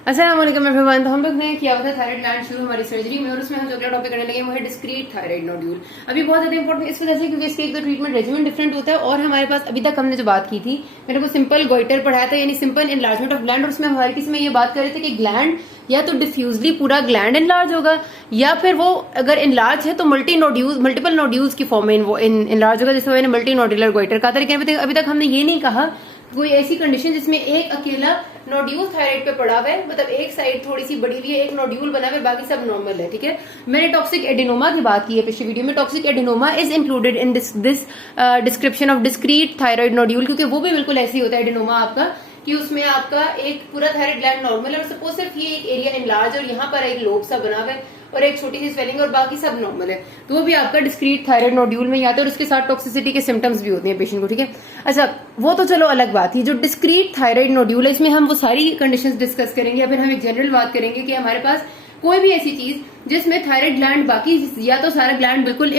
अस्सलाम वालेकुम एवरीवन। तो हम लोग ने किया हुआ था थायराइड ग्लैंड शुरू हमारी सर्जरी में, और उसमें हम जो अगला टॉपिक करने लगे वो है डिस्क्रीट थायराइड नोड्यूल। अभी बहुत ज्यादा इंपॉर्टेंट इस वजह से क्योंकि इसके एक तो ट्रीटमेंट रेजिमेंट डिफरेंट होता है, और हमारे पास अभी तक हमने जो बात की थी, मेरे को सिंपल गोइटर पढ़ाया था यानी सिंपल इनलार्जमेंट ऑफ ग्लैंड, और उसमें हमारे किसी में ये बात कर रहे थे कि ग्लैंड या तो डिफ्यूजली पूरा ग्लैंड इनलार्ज होगा, या फिर वो अगर इनलार्ज है तो मल्टीपल नोड्यूल्स की फॉर्म में वो इनलार्ज होगा, जैसे मैंने मल्टी नोड्यूलर गोइटर कहा था। लेकिन अभी तक हमने ये नहीं कहा कोई ऐसी कंडीशन जिसमें एक अकेला नोड्यूल थायराइड पे पड़ा हुआ है, मतलब एक साइड थोड़ी सी बड़ी हुई है, एक नोड्यूल बना हुआ है, बाकी सब नॉर्मल है। ठीक है, मैंने टॉक्सिक एडिनोमा की बात की है पिछली वीडियो में। Toxic adenoma is included in this description of discrete thyroid nodule, क्योंकि वो भी बिल्कुल ऐसे ही होता है एडिनोमा आपका कि उसमें आपका एक पूरा थायराइड ग्लैंड नॉर्मल है, और सपोज सिर्फ ये एक एरिया इनलार्ज और यहाँ पर एक लोब सा बना हुआ है और एक छोटी सी स्वेलिंग और बाकी सब नॉर्मल है, तो वो भी आपका डिस्क्रीट थायराइड नोड्यूल में आता है, और उसके साथ टॉक्सिसिटी के सिम्टम्स भी होते हैं पेशेंट को। ठीक है, अच्छा वो तो चलो अलग बात थी। जो डिस्क्रीट थायराइड नोड्यूल है इसमें हम वो सारी कंडीशंस डिस्कस करेंगे, या फिर हम एक जनरल बात करेंगे कि हमारे पास कोई भी ऐसी चीज जिसमें थायराइड ग्लैंड बाकी, या तो सारा ग्लैंड बिल्कुल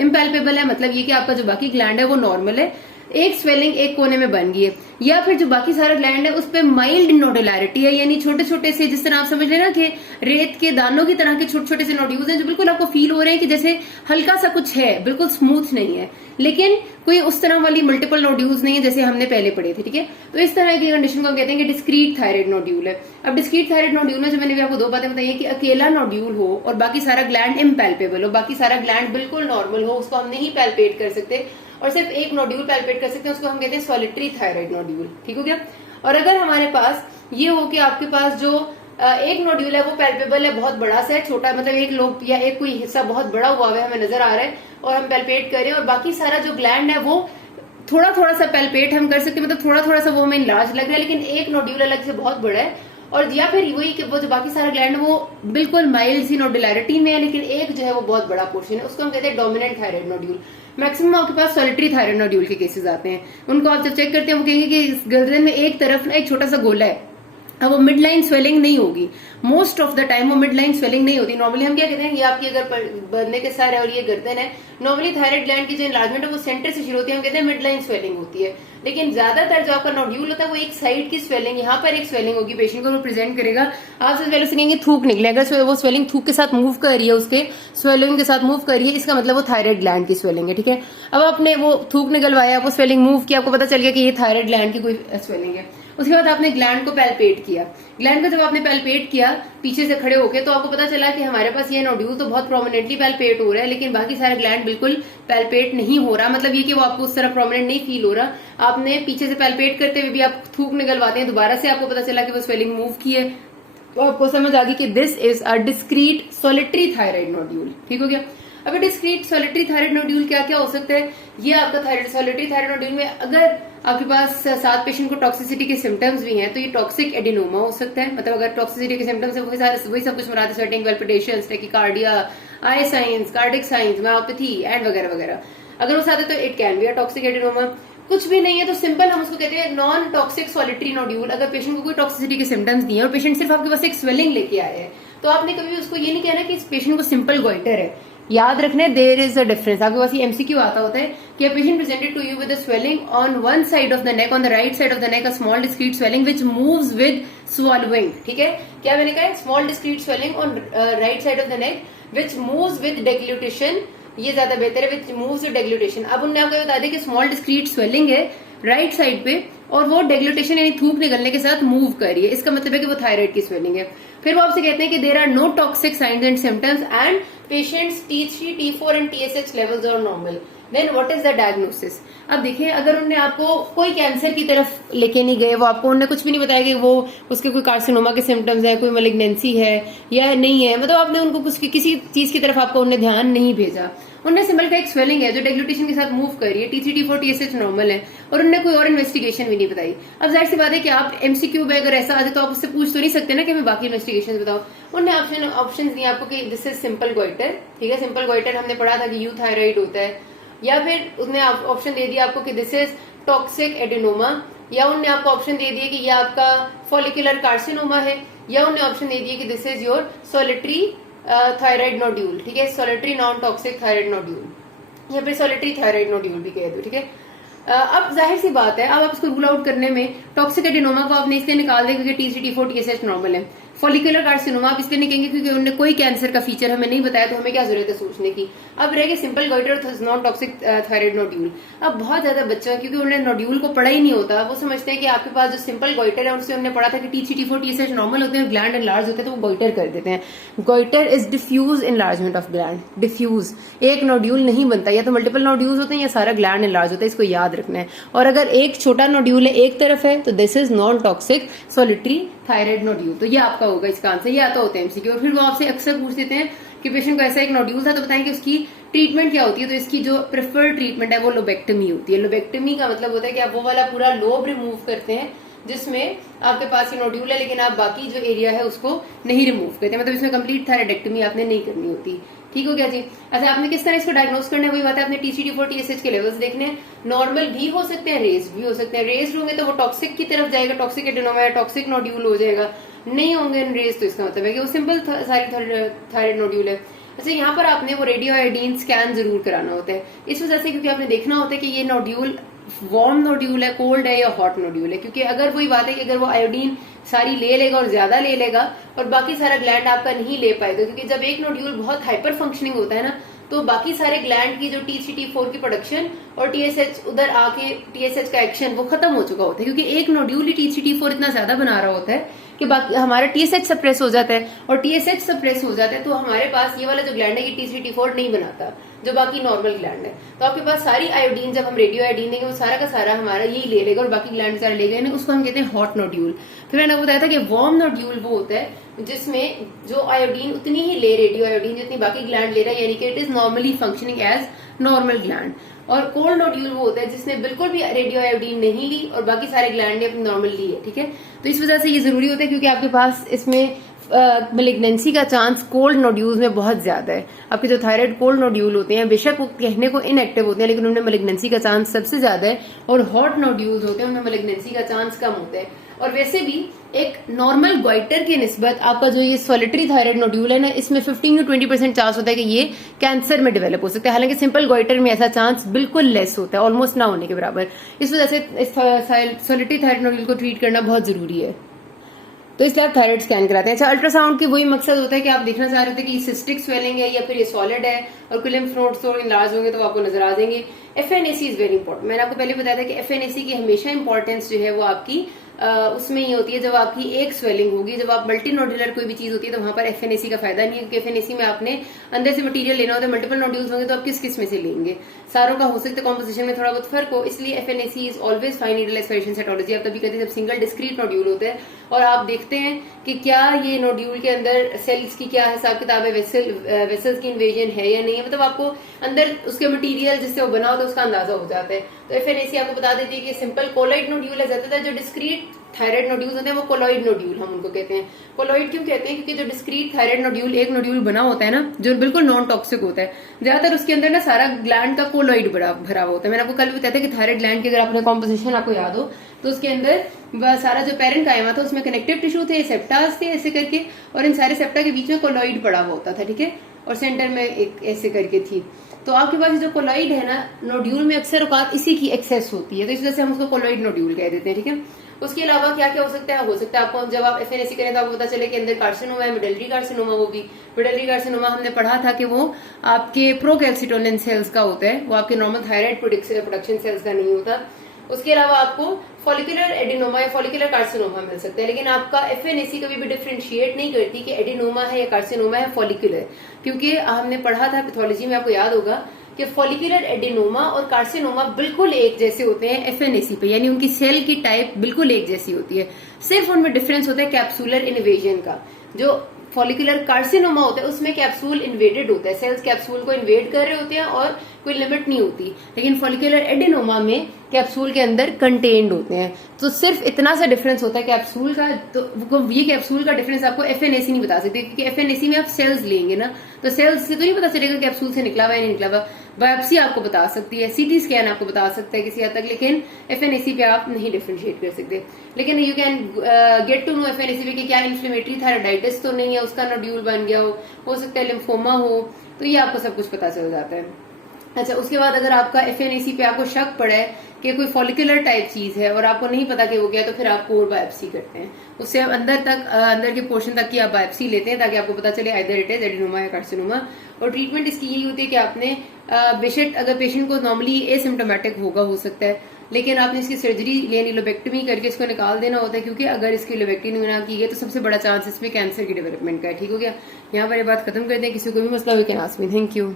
इम्पैल्पेबल है, मतलब ये कि आपका जो बाकी ग्लैंड है वो नॉर्मल है, एक स्वेलिंग एक कोने में बन गई है, या फिर जो बाकी सारा ग्लैंड है उस पे माइल्ड नोडुलैरिटी है, यानी छोटे छोटे से, जिस तरह आप समझ लेना कि रेत के दानों की तरह के छोटे छोटे से नोड्यूल्स हैं जो बिल्कुल आपको फील हो रहे हैं कि जैसे हल्का सा कुछ है, बिल्कुल स्मूथ नहीं है, लेकिन कोई उस तरह वाली मल्टीपल नोड्यूल्स नहीं है जैसे हमने पहले पढ़े थे। ठीक है, तो इस तरह की कंडीशन को हम कहते हैं कि डिस्क्रीट थायराइड नोड्यूल है। अब डिस्क्रीट थायराइड नोड्यूल में जो मैंने भी आपको दो बातें बताई है कि अकेला नोड्यूल हो और बाकी सारा ग्लैंड इम्पैल्पेबल हो, बाकी सारा ग्लैंड बिल्कुल नॉर्मल हो, उसको हम नहीं पैल्पेट कर सकते, और सिर्फ एक नोड्यूल पैल्पेट कर सकते हैं, उसको हम कहते हैं सॉलिटरी थायराइड नोड्यूल। ठीक हो गया। और अगर हमारे पास ये हो कि आपके पास जो एक नोड्यूल है वो पैल्पेबल है, बहुत बड़ा सा है, छोटा मतलब एक लोब या एक कोई हिस्सा बहुत बड़ा हुआ है हमें नजर आ रहा है और हम पैल्पेट कर रहे हैं, और बाकी सारा जो ग्लैंड है वो थोड़ा थोड़ा सा पैल्पेट हम कर सकते हैं, मतलब थोड़ा थोड़ा सा वो हमें लार्ज लग रहा है, लेकिन एक नोड्यूल अलग से बहुत बड़ा है, और या फिर वही कि वो जो बाकी सारा ग्लैंड वो बिल्कुल माइल्ड सी नोडुलैरिटी में है, लेकिन एक जो है वो बहुत बड़ा पोर्शन है, उसको हम कहते हैं डोमिनेंट थायराइड नोड्यूल। मैक्सिमम आपके पास सॉलिटरी थायराइड नोड्यूल के केसेस आते हैं, उनको आप जब चेक करते हैं वो कहेंगे कि इस गर्दन में एक तरफ ना एक छोटा सा गोला है, अब वो मिड लाइन स्वेलिंग नहीं होगी, मोस्ट ऑफ द टाइम वो मिड लाइन स्वेलिंग नहीं होती। नॉर्मली हम क्या कहते हैं, ये आपकी अगर बदने के सर है और ये गर्दन है, नॉर्मली थायराइड ग्लैंड की जो इनलार्जमेंट है वो सेंटर से शुरू होती है, हम कहते हैं मिड लाइन स्वेलिंग होती है, लेकिन ज्यादातर जो आपका नोड्यूल होता है वो एक साइड की स्वेलिंग, यहाँ पर एक स्वेलिंग होगी, पेशेंट को वो प्रेजेंट करेगा, आप सबसे पहले कहेंगे थूक निकले, अगर वो स्वेलिंग थूक के साथ मूव कर रही है, उसके स्वेलिंग के साथ मूव कर रही है, इसका मतलब वो थायराइड ग्लैंड की स्वेलिंग है। ठीक है, अब आपने वो थूक निकलवाया, वो स्वेलिंग मूव किया, आपको पता चल गया कि ये थायराइड ग्लैंड की कोई स्वेलिंग है। उसके बाद आपने ग्लैंड को पैल्पेट किया, ग्लैंड को जब आपने पैल्पेट किया पीछे से खड़े होके, तो आपको पता चला कि हमारे पास ये नोड्यूल तो बहुत प्रोमिनेंटली पैल्पेट हो रहा है, लेकिन बाकी सारा ग्लैंड बिल्कुल पैल्पेट नहीं हो रहा, मतलब ये कि वो आपको उस तरह प्रोमिनेंट नहीं फील हो रहा। आपने पीछे से पैल्पेट करते हुए भी आप थूक निकलवाते हैं, दोबारा से आपको पता चला कि वो स्वेलिंग मूव की है, तो आपको समझ आ गई कि this is a discrete solitary thyroid nodule. ठीक हो गया। अब डिस्क्रीट सॉलिटरी थायराइड नोड्यूल क्या क्या हो सकता है, ये आपका थायराइड सॉलिटरी थायराइड नोड्यूल में अगर आपके पास 7 पेशेंट को टॉक्सिसिटी के सिम्टम्स भी हैं तो ये टॉक्सिक एडिनोमा हो सकता है, मतलब अगर टॉक्सिसिटी के सिम्टम्स है वही सब कुछ मराते, sweating, palpitations, tachycardia, eye signs, cardiac signs, myopathy and वगैरह वगैरह, अगर उस आते तो it can be a toxic adenoma. कुछ भी नहीं है तो सिंपल हम उसको कहते हैं नॉन टॉक्सिक सॉलिटरी नोड्यूल। अगर पेशेंट को कोई टॉक्सिसिटी के सिम्टम्स दिए और पेशेंट सिर्फ आपके पास एक स्वेलिंग लेके आए हैं, तो आपने कभी उसको ये नहीं कहना कि इस पेशेंट को सिंपल गोइटर है। याद रखने देयर इज अ डिफरेंस, आपके पास ये एमसीक्यू आता होता है कि a patient presented to you with a swelling on one side of the neck, on the right side of the neck, a small discrete swelling which moves with swallowing। ठीक है, क्या मैंने कहा, small discrete swelling on right side of the neck which moves with deglutition, ये ज्यादा बेहतर है, विच moves with डेग्लूटेशन। अब उन्होंने आपको बता दिया कि स्मॉल डिस्क्रीट स्वेलिंग है राइट साइड पे, और वो डेग्लूटेशन यानी थूक निकलने के साथ मूव कर रही है, इसका मतलब है कि वो थायराइड की स्वेलिंग है। फिर वो आपसे कहते हैं कि there are no toxic signs and symptoms and patients T3, T4 and TSH levels are normal, then what is the diagnosis. अब देखिए, अगर उन्होंने आपको कोई कैंसर की तरफ लेके नहीं गए, वो आपको उन्होंने कुछ भी नहीं बताया कि वो उसके कोई कार्सिनोमा के सिम्टम्स है, कोई मैलिग्नेंसी है या नहीं है, मतलब आपने उनको किसी चीज की तरफ आपको उन्हें ध्यान नहीं भेजा, उन्होंने सिंबल का एक स्वेलिंग है जो डेग्लूटेशन के साथ मूव कर रही है, T3, T4, TSH नॉर्मल है, और उन्होंने कोई और इन्वेस्टिगेशन भी नहीं बताई। अब जाहिर सी बात है कि आप एमसीक्यू में अगर ऐसा आते तो आप उससे पूछ तो नहीं सकते ना कि हमें बाकी इन्वेस्टिगेशन बताओ। उन्होंने ऑप्शन दिए आपको कि दिस इज सिंपल गोइटर। ठीक है, सिंपल गोइटर हमने पढ़ा था कि यू थायराइड होता है, या फिर उसने ऑप्शन दे दिया आपको कि दिस इज टॉक्सिक एडिनोमा, या उन्होंने आपको ऑप्शन दे दिया कि ये आपका फॉलिकुलर कार्सिनोमा है, या उन्होंने ऑप्शन दे दिया कि this is your solitary thyroid nodule. ठीक है, solitary non toxic thyroid nodule, या फिर सॉलिटरी थायराइड नोड्यूल भी कह दो। ठीक है, अब जाहिर सी बात है, अब आप इसको रूल आउट करने में टॉक्सिक एडिनोमा को आपने इसलिए निकाल दिया क्योंकि T3T4 TSH नॉर्मल है। फॉलिकुलर कार्सिनोमा आप इसलिए नहीं कहेंगे क्योंकि उन्होंने कोई कैंसर का फीचर हमें नहीं बताया, तो हमें क्या जरूरत है सोचने की। अब रह गए simple goitre non toxic thyroid nodule. अब बहुत ज्यादा बच्चा, क्योंकि उन्होंने नोड्यूल को पढ़ा ही नहीं होता, वो समझते हैं कि आपके पास जो सिंपल गोइटर है उससे उन्होंने पढ़ा था कि T3T4 TSH नॉर्मल होते हैं, ग्लैंड एनलार्ज होते हैं, तो वो गोइटर कर देते हैं। Goitre is diffuse enlargement of gland. Diffuse, एक नोड्यूल नहीं बनता, या तो मल्टीपल नोड्यूल्स होते हैं या सारा ग्लैंड एनलार्ज होता है, इसको याद रखना है। और अगर एक छोटा नोड्यूल है एक तरफ है तो this is non toxic solitary thyroid nodule. तो ये आपका होगा इसका आंसर, ये आता होता है एमसीक्यू। और फिर वो आपसे अक्सर पूछ देते हैं कि पेशेंट को ऐसा एक नोड्यूल था, तो बताएं कि उसकी ट्रीटमेंट क्या होती है। तो इसकी जो प्रेफर्ड ट्रीटमेंट है वो लोबेक्टमी होती है। लोबेक्टमी का मतलब होता है कि आप वो वाला पूरा लोब रिमूव करते हैं जिसमें आपके पास ये नोड्यूल है, लेकिन आप बाकी जो एरिया है उसको नहीं रिमूव करते, मतलब इसमें कंप्लीट थायराइडेक्टमी आपने नहीं करनी होती। ठीक हो गया जी। अच्छा, आपने किस तरह इसको डायग्नोस करना है वही बात है, आपने T3T4 TSH के लेवल्स देखने हैं। नॉर्मल भी हो सकते हैं, रेस्ड भी हो सकते हैं। रेस्ड होंगे तो वो टॉक्सिक की तरफ जाएगा, टॉक्सिक एडेनोमा या टॉक्सिक नोड्यूल हो जाएगा। नहीं होंगे रेस्ड तो इसका मतलब है कि वो सिंपल थायराइड नोड्यूल है। अच्छा, यहाँ पर आपने वो रेडियो आयोडीन स्कैन जरूर कराना होता है, इस वजह से क्योंकि आपने देखना होता है कि ये नोड्यूल वार्म नोड्यूल है, कोल्ड है या हॉट नोड्यूल है। क्योंकि अगर वही बात है कि अगर वो आयोडीन सारी ले लेगा और ज्यादा ले लेगा और बाकी सारा ग्लैंड आपका नहीं ले पाएगा, क्योंकि जब एक नोड्यूल बहुत हाइपर फंक्शनिंग होता है ना, तो बाकी सारे ग्लैंड की जो T3T4 की प्रोडक्शन और TSH उधर आके TSH का एक्शन वो खत्म हो चुका होता है, क्योंकि एक नोड्यूल ही T3T4 इतना ज्यादा बना रहा होता है कि बाकी हमारा TSH सप्रेस हो जाता है। और TSH सप्रेस हो जाता है तो हमारे पास ये वाला जो ग्लैंड है ये T3T4 नहीं बनाता, जो बाकी नॉर्मल ग्लैंड है। तो आपके पास सारी आयोडीन, जब हम रेडियो आयोडीन देंगे वो सारा का सारा हमारा यही ले लेगा और बाकी ग्लैंड सारा ले गए, उसको हम कहते हैं हॉट नोड्यूल। फिर मैंने बताया था कि वार्म नोड्यूल वो होता है जिसमें जो आयोडीन उतनी ही ले, रेडियो आयोडीन जितनी बाकी ग्लैंड ले रहा है, यानी कि it is normally functioning as normal gland. और कोल्ड नोड्यूल वो होता है जिसने बिल्कुल भी रेडियो आयोडीन नहीं ली और बाकी सारे ग्लैंड ने अपनी नॉर्मल ली है। ठीक है, तो इस वजह से ये जरूरी होता है क्योंकि आपके पास इसमें मेलिग्नेंसी का चांस कोल्ड नोड्यूल्स में बहुत ज्यादा है। आपके जो थायराइड कोल्ड नोड्यूल होते हैं बेशक वो कहने को इनएक्टिव होते हैं, लेकिन उनमें मेलिग्नेंसी का चांस सबसे ज्यादा है। और हॉट नोड्यूल्स होते हैं उनमें मेलिग्नेंसी का चांस कम होता है। और वैसे भी एक नॉर्मल गोइटर के निस्बत आपका जो ये सॉलिटरी थायराइड नोड्यूल है ना, इसमें 15 to 20% चांस होता है कि ये कैंसर में डेवलप हो सकता है, हालांकि सिंपल गोइटर में ऐसा चांस बिल्कुल लेस होता है, ऑलमोस्ट ना होने के बराबर। इस वजह से इस सॉलिटरी थायराइड नोड्यूल को ट्रीट करना बहुत जरूरी है। तो इसलिए आप थायराइड स्कैन कराते हैं। अच्छा, अल्ट्रासाउंड की वही मकसद होता है कि आप देखना चाह रहे थे कि सिस्टिक स्वेलिंग है या फिर ये सॉलिड है, और कोई लिम्फ नोड्स तो इनलार्ज होंगे तो आपको नजर आ जाएंगे। FNAC is very important. मैंने आपको पहले बताया था कि FNAC की हमेशा इंपॉर्टेंस जो है वो आपकी उसमें ये होती है जब आपकी एक स्वेलिंग होगी। जब आप मल्टी नोडुलर कोई भी चीज होती है तो वहां पर FNAC का फायदा नहीं है, क्योंकि FNAC में आपने अंदर से मटेरियल लेना होता है। मल्टीपल नोड्यूल्स होंगे तो आप किस किस में से लेंगे, सारों का हो सकता है कॉम्पोजिशन में थोड़ा बहुत फर्क हो, इसलिए FNAC is always fine needle aspiration cytology. आप तभी कहते हैं जब सिंगल डिस्क्रीट नोड्यूल होता है और आप देखते हैं कि क्या ये नोड्यूल के अंदर सेल्स की क्या हिसाब किताब है, वेसल्स की इन्वेजन है या नहीं है, मतलब आपको अंदर उसके मटेरियल जिससे वो बना होता है उसका अंदाजा हो जाता है। तो FNAC आपको बता देती है कि सिंपल कोलॉइड नोड्यूल है, ज्यादातर जो डिस्क्रीट थायराइड नोड्यूल्स होते हैं वो कोलॉइड नोड्यूल हम उनको कहते हैं। कोलॉइड क्यों कहते हैं? क्योंकि जो डिस्क्रीट थायराइड नोड्यूल एक नोड्यूल बना होता है ना, जो बिल्कुल नॉन टॉक्सिक होता है, ज्यादातर उसके अंदर ना सारा ग्लैंड का कोलॉइड भरा हुआ होता है। मैंने आपको कल भी बताया था कि थायराइड ग्लैंड की अगर आपने कॉम्पोजिशन आपको याद हो तो उसके अंदर सारा जो पेरेंट कायमा था उसमें कनेक्टिव टिश्यू थे, सेप्टास थे ऐसे करके, और इन सारे सेप्टा के बीच में कोलॉइड पड़ा हुआ होता था। ठीक है, और सेंटर में एक ऐसे करके थी। तो आपके पास जो कोलॉइड है ना नोड्यूल में अक्सर औकात इसी की एक्सेस होती है, तो इस वजह से हम उसको कोलॉइड नोड्यूल कह देते हैं। ठीक है, उसके अलावा क्या क्या हो सकता है? हो सकता है आपको जब आप FNAC करें तो आपको पता चले कि अंदर कार्सिनोमा है, मिडलरी कार्सिनोमा। वो भी मिडलरी कार्सिनोमा हमने पढ़ा था कि वो आपके प्रोकैल्सिटोनिन सेल्स का होता है, वो आपके नॉर्मल थायराइड प्रोडक्शन सेल्स का नहीं होता। उसके अलावा आपको फॉलिकुलर एडिनोमा या फॉलिकुलर कार्सिनोमा मिल सकता है, लेकिन आपका FNAC कभी भी डिफरेंशिएट नहीं करती कि एडिनोमा है या कार्सिनोमा है फॉलिकुलर, क्योंकि हमने पढ़ा था पैथोलॉजी में, आपको याद होगा कि फॉलिकुलर एडिनोमा और कार्सिनोमा बिल्कुल एक जैसे होते हैं FNAC पे, यानी उनकी सेल की टाइप बिल्कुल एक जैसी होती है, सिर्फ उनमें डिफरेंस होता है कैप्सूलर इन्वेजन का। जो फॉलिकुलर कार्सिनोमा होता है उसमें कैप्सूल इन्वेडेड होता है, सेल्स कैप्सूल को इन्वेड कर रहे होते हैं और कोई लिमिट नहीं होती, लेकिन फॉलिकुलर एडिनोमा में कैप्सूल के अंदर कंटेन्ड होते हैं। तो सिर्फ इतना सा डिफरेंस होता है कैप्सूल का। तो ये कैप्सूल का डिफरेंस आपको FNAC नहीं बता सकते, क्योंकि FNAC में आप सेल्स लेंगे ना, तो सेल्स से तो नहीं पता चलेगा कैप्सूल से निकला हुआ या नहीं निकला हुआ। बायोप्सी आपको बता सकती है, CT स्कैन आपको बता सकता है किसी हद तक, लेकिन FNAC पे आप नहीं डिफरेंशिएट कर सकते। लेकिन you can get to know FNAC पे कि क्या इन्फ्लेमेटरी थायराइडाइटिस तो नहीं है, उसका नोड्यूल बन गया हो सकता है लिम्फोमा हो, तो ये आपको सब कुछ पता चल जाता है। अच्छा, उसके बाद अगर आपका एफएनएसी पे आपको शक पड़ा है कि कोई फॉलिकुलर टाइप चीज है और आपको नहीं पता कि वो क्या है, तो फिर आप कोर बायोप्सी करते हैं। उससे आप अंदर के पोर्शन तक की आप बायोप्सी लेते हैं ताकि आपको पता चले आइदर इट इज एडिनोमा या कार्सिनोमा। और ट्रीटमेंट इसकी यही होती है कि आपने बेशक अगर पेशेंट को नॉर्मली एसिम्टोमेटिक हो सकता है, लेकिन आपने इसकी सर्जरी यानी लोबेक्टमी करके इसको निकाल देना होता है, क्योंकि अगर इसकी लोबेक्टमी ना की गई तो सबसे बड़ा चांस इसमें कैंसर की डेवलपमेंट का है। ठीक हो गया, यहाँ पर ये बात खत्म कर दें। किसी को भी मसला हो can ask me. Thank you.